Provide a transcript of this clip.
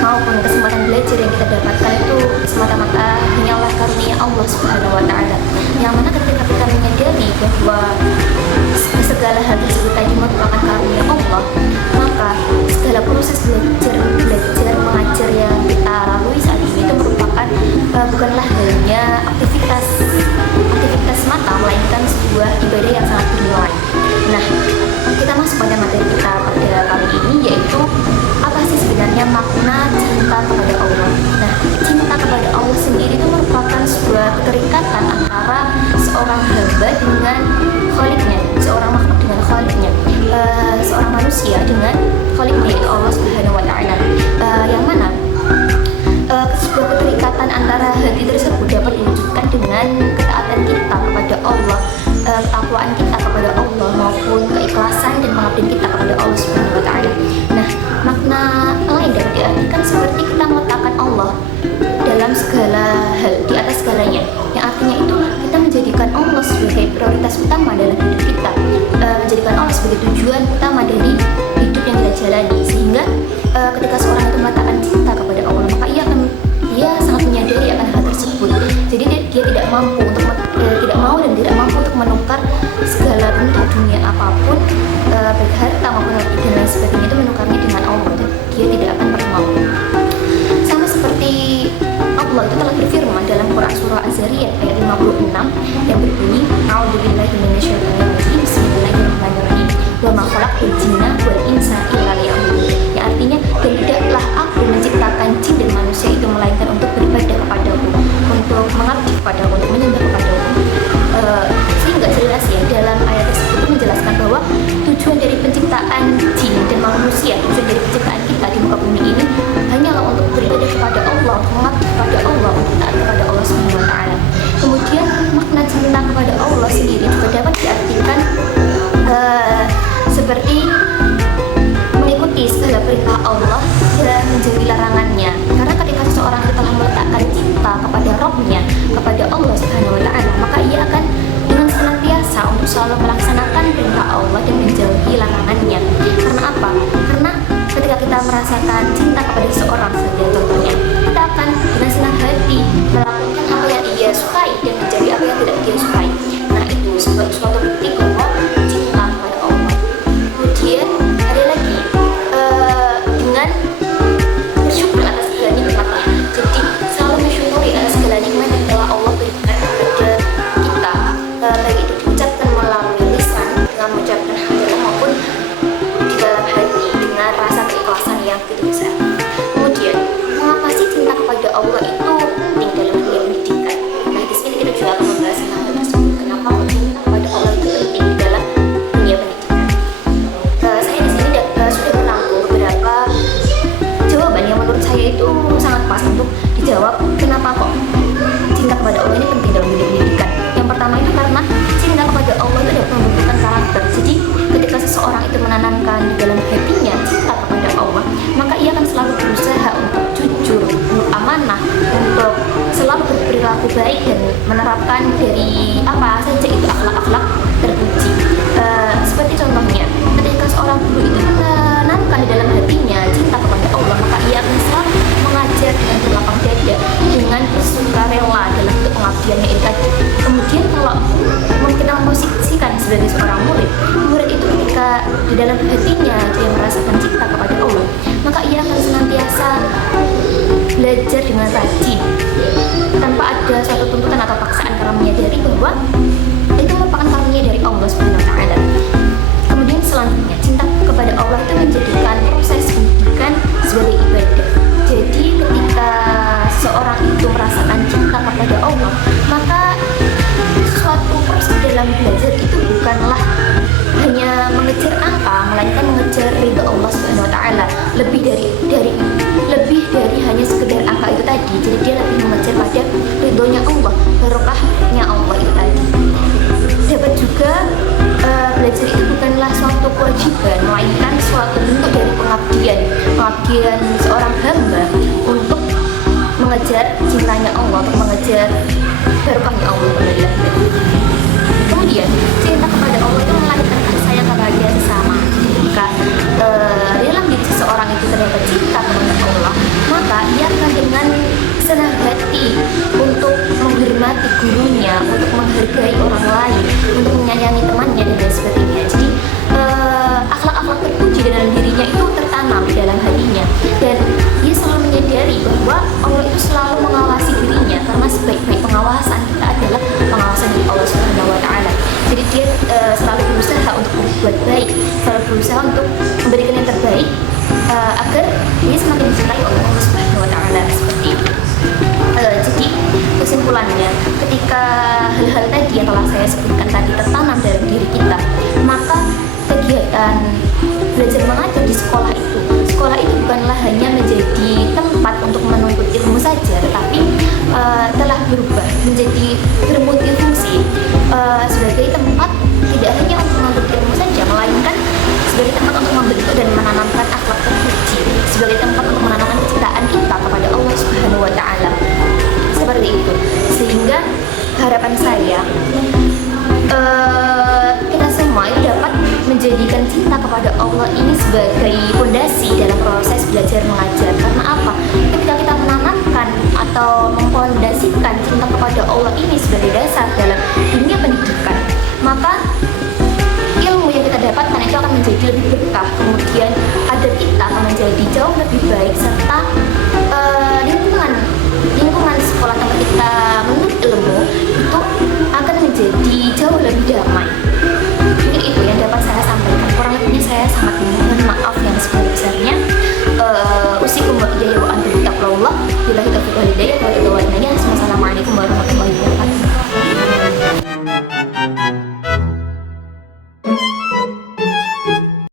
maupun kesempatan belajar yang kita dapatkan itu semata-mata hanyalah karunia Allah Subhanahu wa Ta'ala, yang mana ketika kita menyadari bahwa segala hal tersebut tadi merupakan karunia Allah, maka segala proses belajar mengajar yang kita lalui saat ini itu merupakan bukanlah hanya aktivitas semata, melainkan sebuah ibadah yang sangat bernilai. Nah, kita masuk pada materi kita pada kali ini, yaitu apa sih sebenarnya makna cinta kepada Allah. Nah, cinta kepada Allah sendiri itu merupakan sebuah keterikatan antara seorang hamba dengan Khaliknya, seorang makhluk dengan Khaliknya, seorang manusia dengan Khaliknya, yaitu Allah Subhanahu wa Ta'ala, yang mana sebuah keterikatan antara hati tersebut dapat diwujudkan dengan ketaatan kita kepada Allah, ketakwaan kita kepada Allah, maupun keikhlasan dan pengabdian kita kepada Allah Subhanahu wa Ta'ala. Nah, makna lain dapat diartikan seperti kita meletakkan Allah dalam segala hal, di atas segalanya, yang artinya itu kita menjadikan Allah sebagai prioritas utama dalam hidup kita, menjadikan Allah sebagai tujuan utama dari hidup yang kita jalani, sehingga ketika seorang itu meletakkan cinta kepada Allah, maka ia sangat menyadari akan hal tersebut. Jadi dia tidak mampu tidak mau dan tidak mampu untuk menukar segala bentuk dunia apapun, baik harta maupun dan lain sebagainya, itu menukarnya dengan Allah. Dia tidak akan pernah mampu. Sama seperti Allah itu telah berfirman dalam Quran surah Az-Zariyat ayat 56 yang berbunyi, A'udzubillahi minasyaitonir rajim, Bismillahirrahmanirrahim, wa ma khalaqtul jinna wal insa illa liya'budun. Yang artinya, dan tidaklah aku menciptakan jin dan manusia itu melainkan untuk beribadah kepadaku, untuk mengabdi kepadaku, untuk menyembah kepadaku. Sehingga jelas ya, dalam ayat tersebut menjelaskan bahwa tujuan dari penciptaan jin dan manusia, tujuan dari penciptaan kita di muka bumi ini hanyalah untuk beribadah kepada Allah, mengabdi kepada Allah, untuk taat kepada Allah Subhanahu wa Ta'ala. Kemudian makna cinta kepada Allah sendiri juga dapat diartikan seperti mengikuti segala perintah Allah dan menjauhi larangannya. Karena ketika seseorang itu telah meletakkan cinta kepada Rabb-nya, kepada Allah Subhanahu wa Ta'ala, maka ia akan dengan senantiasa untuk selalu melaksanakan perintah Allah dan menjauhi larangannya. Karena apa? Karena ketika kita merasakan cinta kepada seseorang saja, contohnya, kita akan dengan senang hati melakukan apa yang ia sukai dan menjauhi apa yang tidak dia sukai. Nah, itu sebagai suatu bukti bahwa cinta kepada Allah. Kemudian ada lagi dengan bersyukur atas segala nikmatnya. Jadi selalu mensyukuri atas segala nikmat yang telah Allah berikan kepada kita, baik itu diucapkan melalui lisan dengan mengucapkan hamdalah, maupun di dalam hati dengan rasa keikhlasan yang begitu besar. Kemudian, mengapa sih cinta kepada Allah itu penting dalam dunia pendidikan? Nah, di sini kita juga akan membahas tentang hal tersebut. Kenapa cinta kepada Allah itu penting di dalam dunia pendidikan? Saya di sini sudah merangkum beberapa jawaban yang menurut saya itu sangat pas untuk dijawab kenapa kok cinta kepada Allah ini penting dalam dunia pendidikan. Yang pertama itu karena cinta kepada Allah itu dapat membentukkan karakter. Jadi ketika seseorang itu menanamkan di dalam hatinya cinta kepada Allah, maka ia akan selalu berusaha untuk jujur, untuk amanah, untuk selalu berperilaku baik dan menerapkan dari apa saja itu akhlak-akhlak terpuji. Seperti contohnya, ketika seorang guru itu menanamkan di dalam hatinya cinta kepada Allah, maka ia akan selalu mengajar dengan berlapang dada, dengan bersukarela dalam bentuk pengabdiannya itu tadi. Kemudian kalau kita memposisikan sebagai seorang murid itu ketika di dalam hatinya dia merasakan cinta kepada Allah, maka ia akan senantiasa belajar dengan rajin tanpa ada suatu tuntutan atau paksaan, karena menyadari bahwa itu merupakan karunia dari Allah Subhanahu wa Ta'ala. Kemudian selanjutnya, cinta kepada Allah itu menjadikan proses pendidikan sebagai ibadah. Jadi ketika seorang itu merasakan cinta kepada Allah, maka suatu proses dalam belajar itu bukanlah hanya mengejar angka, melainkan mengejar ridho Allah Subhanahu wa Ta'ala. Lebih dari hanya sekedar angka itu tadi. Jadi dia lebih mengejar pada ridhonya Allah, barokahnya Allah itu tadi. Dapat juga belajar itu bukanlah suatu kewajiban, melainkan suatu bentuk dari pengabdian seorang hamba untuk mengejar cintanya Allah, untuk mengejar barokahnya Allah. Kemudian cinta kepada Allah itu melahirkan kasih sayang kepada sesama. Jika dalam diri seseorang itu terdapat agar dia semakin dicintai oleh Allah Subhanahu wa taala seperti itu. Jadi kesimpulannya, ketika hal-hal tadi yang telah saya sebutkan tadi tertanam dalam diri kita, maka kegiatan belajar mengajar di sekolah itu bukanlah hanya menjadi tempat untuk menuntut ilmu saja, tetapi telah berubah menjadi bermultifungsi sebagai tempat tidak hanya untuk menuntut ilmu saja, melainkan sebagai tempat untuk membentuk dan menanamkan akhlak terpuji, sebagai tempat untuk menanamkan kecintaan kita kepada Allah Subhanahu wa taala. Seperti itu. Sehingga harapan saya kita semua itu dapat menjadikan cinta kepada Allah ini sebagai fondasi dalam proses belajar mengajar. Karena apa? Ketika kita menanamkan atau memfondasikan cinta kepada Allah ini sebagai dasar dalam dunia pendidikan, maka ilmu yang kita dapatkan itu akan menjadi lebih berkah. Kemudian adab kita akan menjadi jauh lebih baik, serta lingkungan sekolah tempat kita menuntut ilmu itu akan menjadi jauh lebih damai. Mungkin itu yang dapat saya sampaikan. Kurang lebihnya saya sangat mohon maaf yang sebesar-besarnya. Usikum wa iyaya wa antum bittaqwallah. Billahi taufiq wal hidayah.